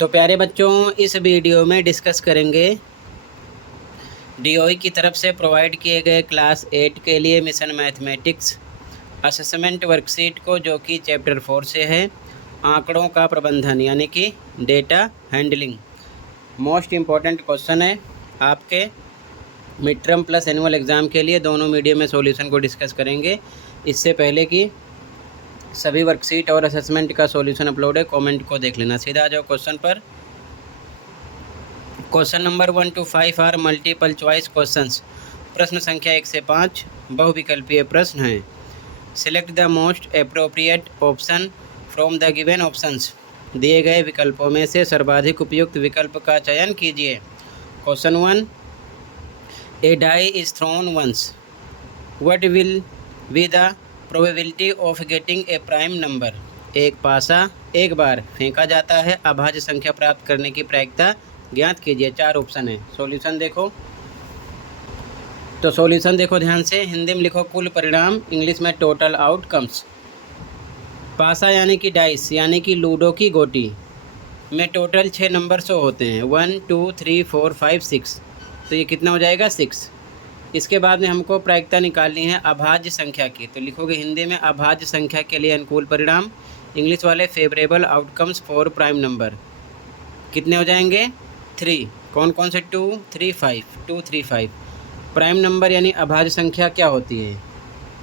तो प्यारे बच्चों, इस वीडियो में डिस्कस करेंगे डीओई की तरफ से प्रोवाइड किए गए क्लास 8 के लिए मिशन मैथमेटिक्स असेसमेंट वर्कशीट को, जो कि चैप्टर 4 से है, आंकड़ों का प्रबंधन यानी कि data handling. Most important question है आपके mid term plus annual exam के लिए। दोनों मीडियम में सॉल्यूशन को डिस्कस करेंगे। इससे पहले कि सभी वर्कशीट और असेसमेंट का सॉल्यूशन अपलोड है, कमेंट को देख लेना। सीधा आ जाओ क्वेश्चन पर। Question number 1 to 5 are multiple choice questions. प्रश्न संख्या 1 से 5 बहुविकल्पीय प्रश्न हैं। Select the most appropriate option from the given options. दिए गए विकल्पों में से सर्वाधिक उपयुक्त विकल्प का चयन कीजिए। Question 1, a die is thrown once, what will be the probability of getting a prime number. एक पासा एक बार फेंका जाता है, अभाज्य संख्या प्राप्त करने की प्रायिकता ज्ञात कीजिए। 4 ऑप्शन है। सॉल्यूशन देखो, तो सॉल्यूशन देखो ध्यान से। हिंदी में लिखो कुल परिणाम, इंग्लिश में टोटल आउटकम्स। पासा यानी कि डाइस यानी कि लूडो की गोटी में टोटल 6 नंबर शो होते हैं, 1 2 3 4 5 6। तो ये कितना हो जाएगा, 6। इसके बाद में हमको प्रायिकता निकालनी है अभाज्य संख्या की। तो लिखोगे हिंदी में अभाज्य संख्या के लिए अनुकूल परिणाम, इंग्लिश वाले favourable outcomes for prime number. कितने हो जाएंगे, 3। कौन कौन से, 2 3 5, 2 3 5। प्राइम नंबर यानी अभाज्य संख्या क्या होती है,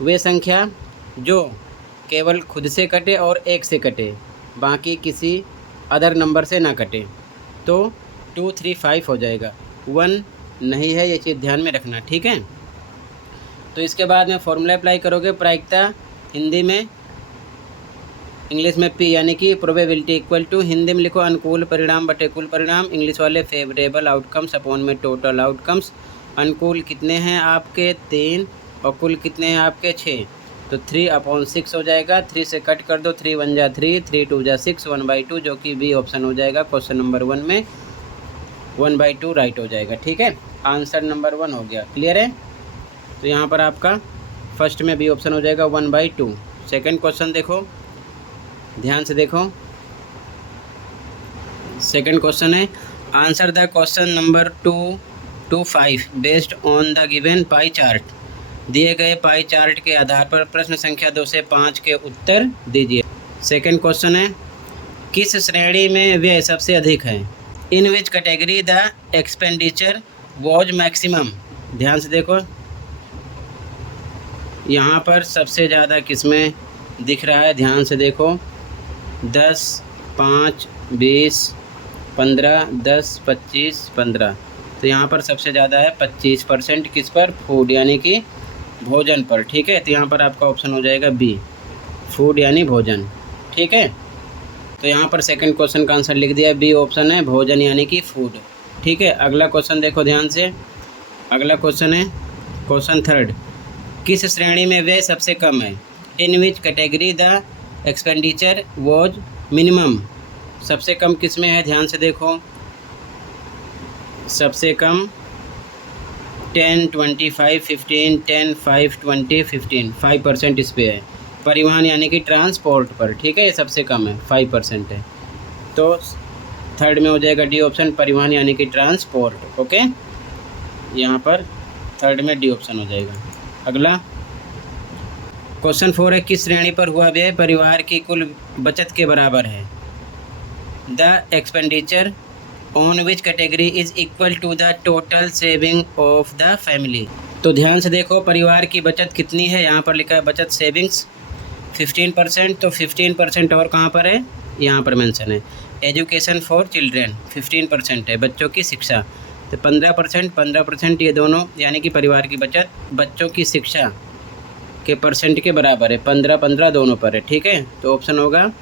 वे संख्या जो केवल खुद से कटे और 1 से कटे, बाकी किसी अदर नंबर से ना कटे। तो 2 3 5 हो जाएगा, 1 नहीं है, ये चीज़ ध्यान में रखना, ठीक है। तो इसके बाद में फॉर्मूला अप्लाई करोगे। प्रायिकता हिंदी में, इंग्लिश में पी यानी कि प्रोबेबिलिटी इक्वल टू, हिंदी में लिखो अनुकूल परिणाम बटे कुल परिणाम, इंग्लिश वाले फेवरेबल आउटकम्स अपॉन में टोटल आउटकम्स। अनुकूल कितने हैं आपके, 3, और कुल कितने हैं आपके, 6। तो 3/6 हो जाएगा। 3 से कट कर दो, 3 1 जा 3, 3 2 जा 6, 1/2, जो कि बी ऑप्शन हो जाएगा। क्वेश्चन नंबर 1 में 1/2 राइट हो जाएगा, ठीक है। आंसर नंबर 1 हो गया, क्लियर है। तो यहाँ पर आपका फर्स्ट में बी ऑप्शन हो जाएगा 1/2। सेकंड क्वेश्चन देखो, ध्यान से देखो। सेकंड क्वेश्चन है, answer the question number 2 to 5 based on the given pie chart. दिए गए पाई चार्ट के आधार पर प्रश्न संख्या 2 से 5 के उत्तर दीजिए। सेकंड क्वेश्चन है, किस श्रेणी में व्यय सबसे अधिक है, in which category the expenditure was maximum. ध्यान से देखो, यहाँ पर सबसे ज़्यादा किसमें दिख रहा है, ध्यान से देखो। 10 5 20 15, 10 25 15। तो यहाँ पर सबसे ज़्यादा है 25% किस पर, फूड यानी कि भोजन पर, ठीक है। तो यहाँ पर आपका ऑप्शन हो जाएगा बी, फूड यानी भोजन, ठीक है। तो यहाँ पर सेकंड क्वेश्चन का आंसर लिख दिया, बी ऑप्शन है भोजन यानी कि फूड, ठीक है। अगला क्वेश्चन देखो ध्यान से। अगला क्वेश्चन है क्वेश्चन थर्ड, किस श्रेणी में व्यय सबसे कम है, in which category the expenditure was minimum. सबसे कम किस में है, ध्यान से देखो। सबसे कम 10 25 15, 10 5 20 15, 5% इस पे है। परिवहन यानी कि ट्रांसपोर्ट पर, ठीक है, ये सबसे कम है, 5% है। तो थर्ड में हो जाएगा डी ऑप्शन, परिवहन यानी कि ट्रांसपोर्ट, ओके। यहाँ पर थर्ड में डी ऑप्शन हो जाएगा। अगला क्वेश्चन 4 है, किस श्रेणी पर हुआ व्यय परिवार की कुल बचत के बराबर है, the expenditure on which category is equal to the total saving of the family. तो ध्यान से देखो, परिवार की बचत कितनी है, यहाँ पर लिखा है बचत सेविंग्स 15%। तो 15% और कहाँ पर है, यहाँ पर मेंशन है। एजुकेशन फॉर चिल्ड्रेन 15% है, बच्चों की शिक्षा। तो 15% ये दोनों यानी कि परिवार की बचत बच्चों की शिक्षा के परसेंट के बराबर है, 15 दोनों पर है, ठीक है। तो ऑप्शन होगा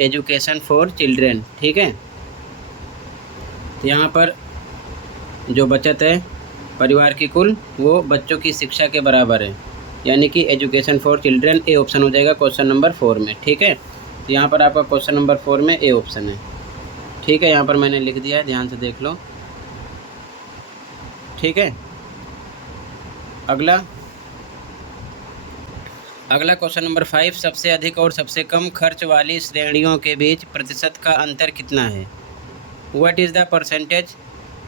एजुकेशन फॉर चिल्ड्रेन, ठीक है। यहाँ पर जो बचत है परिवार की कुल, वो बच्चों की शिक्षा के बराबर है, यानी कि education for children, A option हो जाएगा क्वेश्चन नंबर 4 में, ठीक है। तो यहाँ पर आपका क्वेश्चन नंबर 4 में ए ऑप्शन है, ठीक है। यहाँ पर मैंने लिख दिया है, ध्यान से देख लो, ठीक है। अगला क्वेश्चन नंबर 5, सबसे अधिक और सबसे कम खर्च वाली श्रेणियों के बीच प्रतिशत का अंतर कितना है। What is the percentage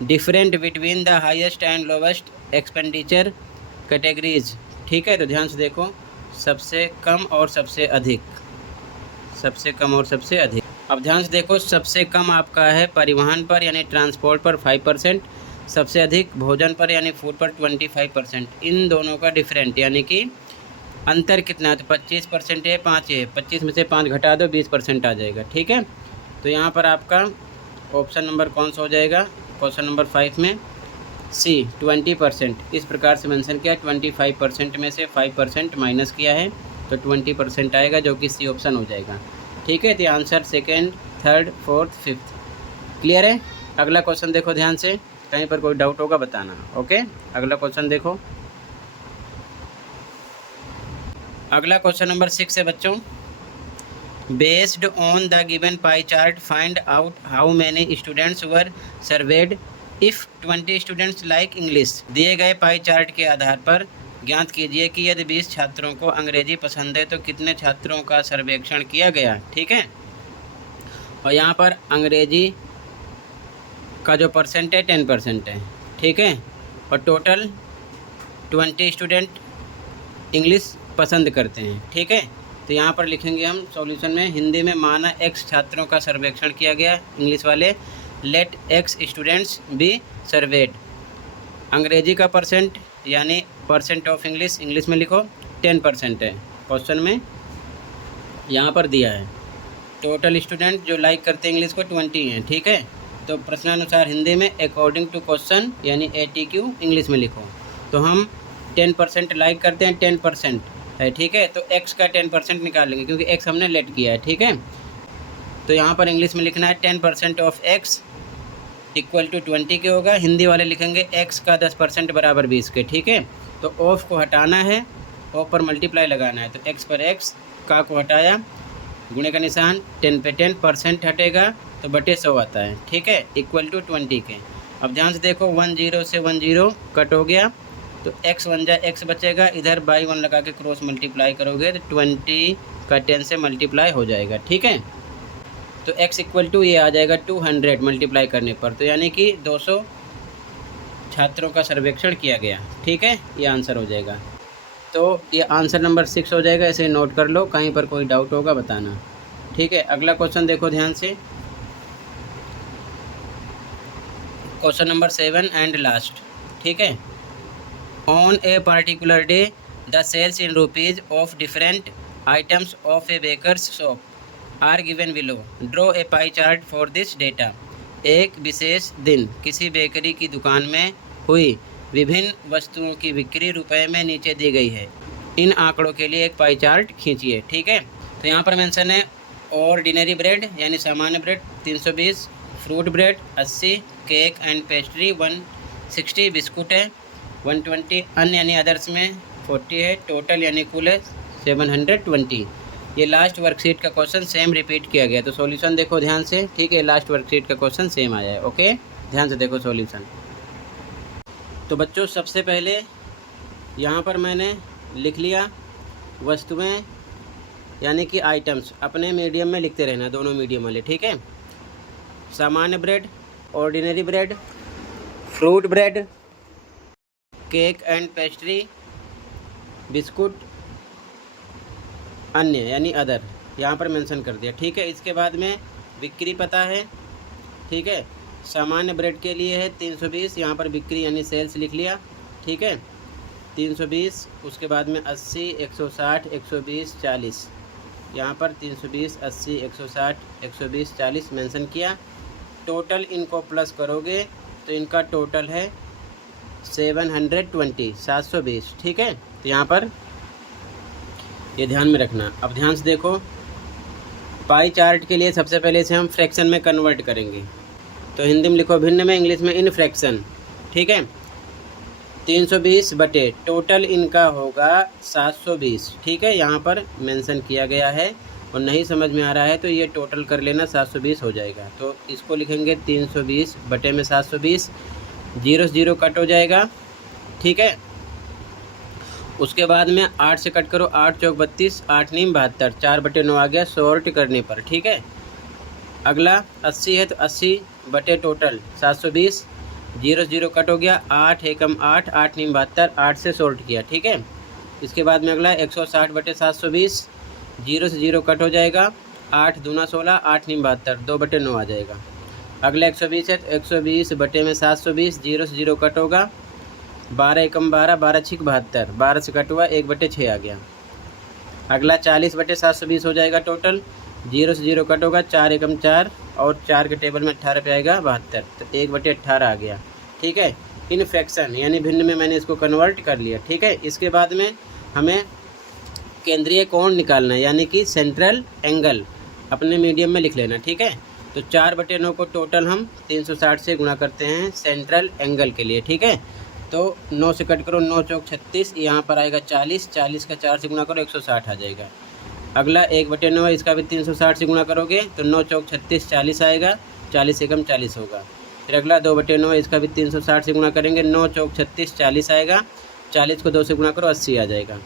different between the highest and lowest expenditure categories. ठीक है, तो ध्यान से देखो, सबसे कम और सबसे अधिक, सबसे कम और सबसे अधिक। अब ध्यान से देखो, सबसे कम आपका है परिवहन पर यानी ट्रांसपोर्ट पर 5%, सबसे अधिक भोजन पर यानी फूड पर 25%। इन दोनों का डिफरेंट यानी कि अंतर कितना है, तो 25% है, 5 है, 25 में से 5 घटा दो 20% आ जाएगा। ठीक है, तो यहाँ पर आपका ऑप्शन नंबर कौन सा हो जाएगा, क्वेश्चन नंबर 5 में सी 20%। इस प्रकार से मेंशन किया, 25% में से 5% माइनस किया है तो 20% आएगा, जो कि सी ऑप्शन हो जाएगा। ठीक है, तो answer second, third, fourth, fifth clear है। अगला क्वेश्चन देखो ध्यान से, कहीं पर कोई डाउट होगा बताना। ओके, अगला क्वेश्चन देखो। अगला क्वेश्चन नंबर 6 है बच्चों, based on the given pie chart find out how many students were served if 20 students like English. दिए गए पाई चार्ट के आधार पर ज्ञात कीजिए कि यदि 20 छात्रों को अंग्रेजी पसंद है तो कितने छात्रों का सर्वेक्षण किया गया। ठीक है, और यहाँ पर अंग्रेजी का जो परसेंट है 10% है। ठीक है, और टोटल 20 स्टूडेंट इंग्लिश पसंद करते हैं। ठीक है, तो यहाँ पर लिखेंगे हम सॉल्यूशन में, हिंदी में माना x छात्रों का सर्वेक्षण किया गया इंग्लिश वाले, let x students be served. अंग्रेजी का परसेंट यानी परसेंट ऑफ इंग्लिश, इंग्लिश में लिखो 10% है, क्वेश्चन में यहाँ पर दिया है। टोटल स्टूडेंट जो लाइक करते हैं इंग्लिश को 20 हैं। ठीक है, तो प्रश्नानुसार हिंदी में अकॉर्डिंग टू क्वेश्चन यानी ATQ इंग्लिश में लिखो। तो हम 10% लाइक करते हैं, 10% है। ठीक है, तो x का 10% निकालेंगे क्योंकि x हमने लेट किया है। ठीक है, तो यहाँ पर इंग्लिश में लिखना है 10% ऑफ x इक्वल टू 20 के होगा। हिंदी वाले लिखेंगे x का 10% बराबर 20 के। ठीक है, तो ऑफ को हटाना है, ऑफ पर मल्टीप्लाई लगाना है, तो x पर x, का को हटाया, गुणे का निशान, 10 पे 10% हटेगा तो बटे 100 आता है। ठीक है, इक्वल टू 20 के। अब ध्यान से देखो, 10 से 10 कट हो गया तो x 1 जा x बचेगा, इधर बाई 1 लगा के क्रॉस मल्टीप्लाई करोगे तो 20 का 10 से मल्टीप्लाई हो जाएगा। ठीक है, तो x इक्वल टू ये आ जाएगा 200 मल्टीप्लाई करने पर, तो यानी कि 200 छात्रों का सर्वेक्षण किया गया। ठीक है, ये आंसर हो जाएगा। तो ये आंसर नंबर 6 हो जाएगा, इसे नोट कर लो, कहीं पर कोई डाउट होगा बताना। ठीक है, अगला क्वेश्चन देखो ध्यान से, क्वेश्चन नंबर 7 एंड लास्ट। ठीक है, on a particular day the sales in rupees of different items of a baker's shop are given below, draw a pie chart for this data. एक विशेष दिन किसी बेकरी की दुकान में हुई विभिन्न वस्तुओं की बिक्री रुपए में नीचे दी गई है। इन आंकड़ों के लिए एक पाई चार्ट खींचिए। ठीक है, तो यहाँ पर मेंशन है ऑर्डिनरी ब्रेड यानी सामान्य bread 320, fruit bread 80, cake and pastry 160, biscuit है 120, अन्य यानी अदर्स में 40 है, टोटल यानी कुल है 720। ये लास्ट वर्कशीट का क्वेश्चन सेम रिपीट किया गया, तो सॉल्यूशन देखो ध्यान से। ठीक है, लास्ट वर्कशीट का क्वेश्चन सेम आया है। ओके, ध्यान से देखो सॉल्यूशन। तो बच्चों सबसे पहले यहाँ पर मैंने लिख लिया वस्तुएं यानी कि आइटम्स, अपने मीडियम में लिखते रहना, दोनों मीडियम वाले। ठीक है, सामान्य bread, ordinary bread, fruit bread, cake and pastry, biscuit, अन्य यानी अदर, यहाँ पर मेंशन कर दिया। ठीक है, इसके बाद में बिक्री पता है। ठीक है, सामान्य ब्रेड के लिए है 320, यहाँ पर बिक्री यानी सेल्स लिख लिया। ठीक है, 320, उसके बाद में 80, 160, 120, 40, यहाँ पर 320, 80, 160, 120, 40 मेंशन किया। टोटल इनको प्लस करोगे तो इनका टोटल है 720, 720। ठीक है, तो यहाँ पर ये ध्यान में रखना। अब ध्यान से देखो, पाई चार्ट के लिए सबसे पहले इसे हम फ्रैक्शन में कन्वर्ट करेंगे, तो हिंदी में लिखो भिन्न में, इंग्लिश में इन फ्रैक्शन। ठीक है, 320 बटे टोटल इनका होगा 720। ठीक है, यहाँ पर मेंशन किया गया है, और नहीं समझ में आ रहा है तो ये टोटल कर लेना, 720 हो जाएगा। तो इसको लिखेंगे 320 बटे में 720, 0 से 0 कट हो जाएगा। ठीक है, उसके बाद में 8 से कट करो, 8 चौक 32, 8 नीम 72, 4 बटे 9 आ गया शॉर्ट करने पर। ठीक है, अगला 80 है तो 80 बटे टोटल 720, 0 0 कट हो गया, 8 एकम 8, 8 नीम 72, 8 से सोल्ट किया, ठीक है। इसके बाद में अगला 160 बटे 720, 0 से 0 कट हो जाएगा, 8 दूना 16, 8 नीम 72, 2 बटे 9 आ जाएगा। अगला 120 है तो 120 बटे में 720, 0 से 0 कट होगा, 12 एकम 12, 12 छिक 72, 12 से कट हुआ, 1 बटे 6 आ गया। अगला 40 बटे 720 हो जाएगा टोटल, 0 से 0 कट होगा, 4 एकम 4 और 4 के टेबल में 18 पे आएगा 72, तो 1 बटे 18 आ गया, ठीक है। इन फ्रैक्शन यानी भिन्न में मैंने इसको कन्वर्ट कर लिया, ठीक है। इसके बाद में हमें केंद्रीय कोण निकालना है, यानी कि सेंट्रल एंगल अपने मीडियम में लिख लेना, ठीक है। तो 4 बटे 9 को टोटल हम 360 से गुणा करते हैं सेंट्रल एंगल के लिए, ठीक है। तो 9 से कट करो, 9 चौक 36, यहाँ पर आएगा 40, 40 का 4 से गुणा करो 160 आ जाएगा। अगला 1 बटे 9 है, इसका भी 360 से गुणा करोगे तो 9 चौक 36, 40 आएगा, 40 एकम 40 होगा। फिर अगला 2 बटे 9 है, इसका भी 360 से गुणा करेंगे, 9 चौक 36, 40 आएगा, 40 को 2 से गुणा करो 80 आ जाएगा।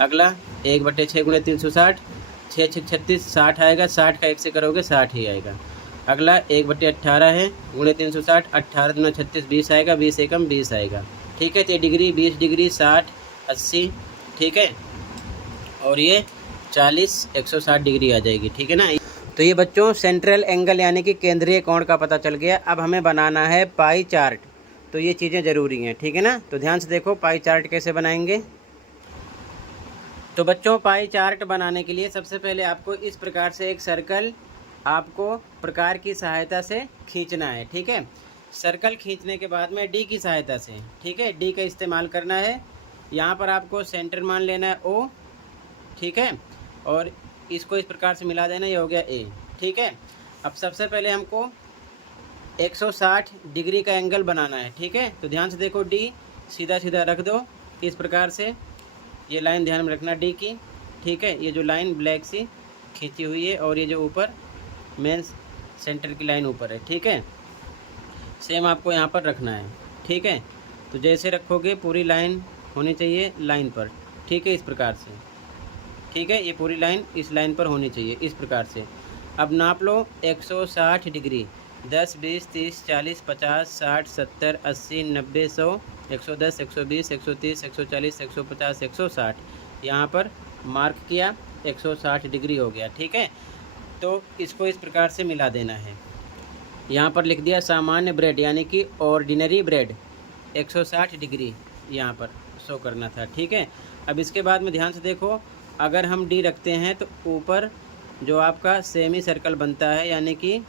अगला 1 बटे 6 गुणे 360, 6 6 36, 60 आएगा, 60 का 1 से करोगे 60 ही आएगा। अगला 1 बटे 18 है गुणे 360, 18 दूना 36, 20 आएगा, 20 एकम 20 आएगा, ठीक है। तो ये डिग्री 20 डिग्री 60 80, ठीक है, और ये 40 160 डिग्री आ जाएगी, ठीक है ना। तो ये बच्चों सेंट्रल एंगल यानी कि केंद्रीय कोण का पता चल गया। अब हमें बनाना है पाई चार्ट, तो ये चीज़ें ज़रूरी हैं, ठीक है ना। तो ध्यान से देखो पाई चार्ट कैसे बनाएंगे। तो बच्चों पाई चार्ट बनाने के लिए सबसे पहले आपको इस प्रकार से एक सर्कल आपको प्रकार की सहायता से खींचना है, ठीक है। सर्कल खींचने के बाद में डी की सहायता से, ठीक है, डी का इस्तेमाल करना है। यहाँ पर आपको सेंटर मान लेना है ओ, ठीक है, और इसको इस प्रकार से मिला देना, ये हो गया ए, ठीक है। अब सबसे पहले हमको 160 डिग्री का एंगल बनाना है, ठीक है। तो ध्यान से देखो डी सीधा सीधा रख दो इस प्रकार से, ये लाइन ध्यान में रखना डी की, ठीक है। ये जो लाइन ब्लैक सी खींची हुई है और ये जो ऊपर मेन सेंटर की लाइन ऊपर है, ठीक है, सेम आपको यहाँ पर रखना है, ठीक है। तो जैसे रखोगे पूरी लाइन होनी चाहिए लाइन पर, ठीक है, इस प्रकार से, ठीक है। ये पूरी लाइन इस लाइन पर होनी चाहिए इस प्रकार से। अब नाप लो 160 डिग्री, 10 20 30 40 50 60 70 80 90 100 110 120 130 140 150 160, यहाँ पर मार्क किया 160 डिग्री हो गया, ठीक है। तो इसको इस प्रकार से मिला देना है। यहाँ पर लिख दिया सामान्य ब्रेड यानी कि ऑर्डिनरी ब्रेड 160 डिग्री यहाँ पर शो करना था, ठीक है। अब इसके बाद में ध्यान से देखो, अगर हम डी रखते हैं तो ऊपर जो आपका सेमी सर्कल बनता है यानी कि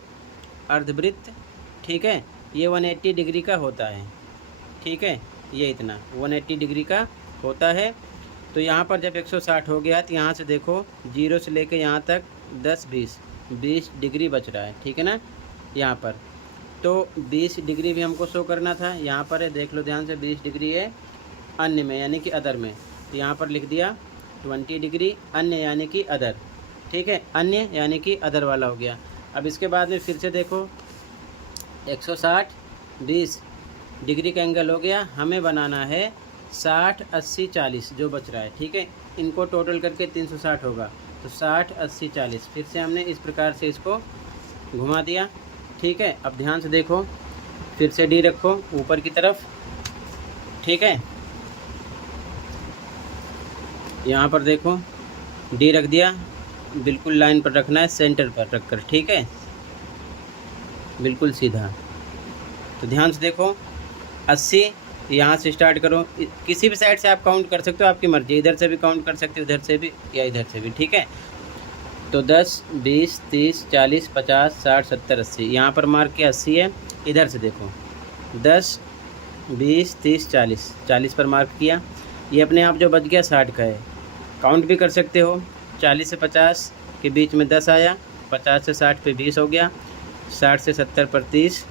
अर्धवृत्त, ठीक है, ये 180 डिग्री का होता है, ठीक है, ये इतना 180 डिग्री का होता है। तो यहाँ पर जब 160 हो गया तो यहाँ से देखो 0 से लेकर यहाँ तक 10 20 डिग्री बच रहा है, ठीक है ना, यहाँ पर। तो 20 डिग्री भी हमको शो करना था, यहाँ पर है, देख लो ध्यान से, 20 डिग्री है अन्य में यानी कि अदर में, तो यहाँ पर लिख दिया 20 डिग्री अन्य यानी कि अदर, ठीक है, अन्य यानी कि अदर वाला हो गया। अब इसके बाद में फिर से देखो 160 20 डिग्री का एंगल हो गया, हमें बनाना है 60 80 40 जो बच रहा है, ठीक है। इनको टोटल करके 360 होगा, तो 60 80 40 फिर से हमने इस प्रकार से इसको घुमा दिया, ठीक है। अब ध्यान से देखो, फिर से डी रखो ऊपर की तरफ, ठीक है, यहाँ पर देखो डी रख दिया, बिल्कुल लाइन पर रखना है, सेंटर पर रखकर, ठीक है, बिल्कुल सीधा। तो ध्यान से देखो 80 यहाँ से स्टार्ट करो, किसी भी साइड से आप काउंट कर सकते हो, आपकी मर्जी, इधर से भी काउंट कर सकते हो, इधर से भी या इधर से भी, ठीक है। तो 10 20 30 40 50 60 70 80 यहाँ पर मार्क किया 80 है। इधर से देखो 10 20 30 40 40 पर मार्क किया, ये अपने आप जो बच गया 60 का है। काउंट भी कर सकते हो, 40 से 50 के बीच में 10 आया, 50 से 60 पे 20 हो गया, 60 से 70 पर 30,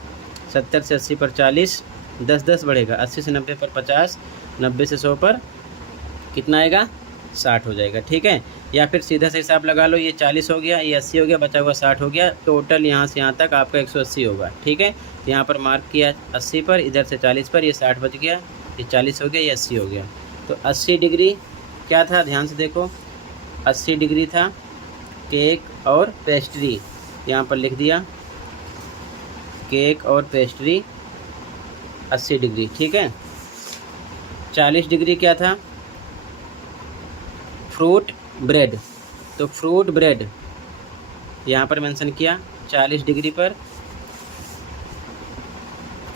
70 से 80 पर 40, 10 10 बढ़ेगा, 80 से 90 पर 50, 90 से 100 पर कितना आएगा 60 हो जाएगा, ठीक है। या फिर सीधा से हिसाब लगा लो, ये 40 हो गया, ये 80 हो गया, बचा हुआ 60 हो गया, टोटल यहाँ से यहाँ तक आपका 180 होगा, ठीक है। यहाँ पर मार्क किया 80 पर, इधर से 40 पर, ये 60 बच गया, ये 40 हो गया, ये 80 हो गया। तो 80 डिग्री क्या था, ध्यान से देखो 80 डिग्री था केक और पेस्ट्री, यहाँ पर लिख दिया केक और पेस्ट्री 80 डिग्री, ठीक है। 40 डिग्री क्या था, फ्रूट ब्रेड, तो फ्रूट ब्रेड यहाँ पर मेंशन किया 40 डिग्री पर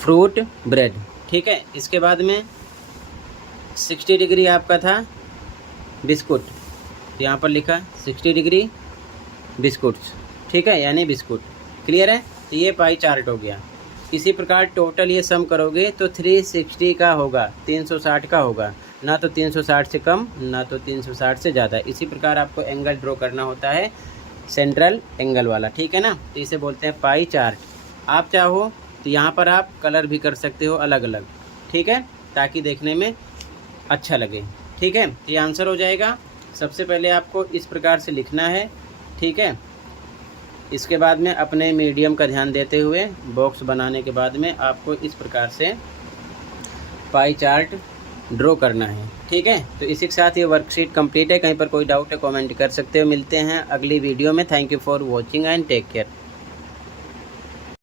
फ्रूट ब्रेड, ठीक है। इसके बाद में 60 डिग्री आपका था बिस्कुट, तो यहाँ पर लिखा 60 डिग्री बिस्कुट्स, ठीक है, यानी बिस्कुट। क्लियर है, तो ये पाई चार्ट हो गया। इसी प्रकार टोटल ये सम करोगे तो 360 का होगा, 360 का होगा, ना तो 360 से कम ना तो 360 से ज़्यादा। इसी प्रकार आपको एंगल ड्रॉ करना होता है, सेंट्रल एंगल वाला, ठीक है ना। तो इसे बोलते हैं पाई चार्ट। आप चाहो तो यहाँ पर आप कलर भी कर सकते हो अलग अलग, ठीक है, ताकि देखने में अच्छा लगे, ठीक है। तो ये आंसर हो जाएगा। सबसे पहले आपको इस प्रकार से लिखना है, ठीक है। इसके बाद में अपने मीडियम का ध्यान देते हुए बॉक्स बनाने के बाद में आपको इस प्रकार से पाई चार्ट ड्रॉ करना है, ठीक है। तो इसी के साथ ये वर्कशीट कंप्लीट है। कहीं पर कोई डाउट है कमेंट कर सकते हो। मिलते हैं अगली वीडियो में। Thank you for watching and take care.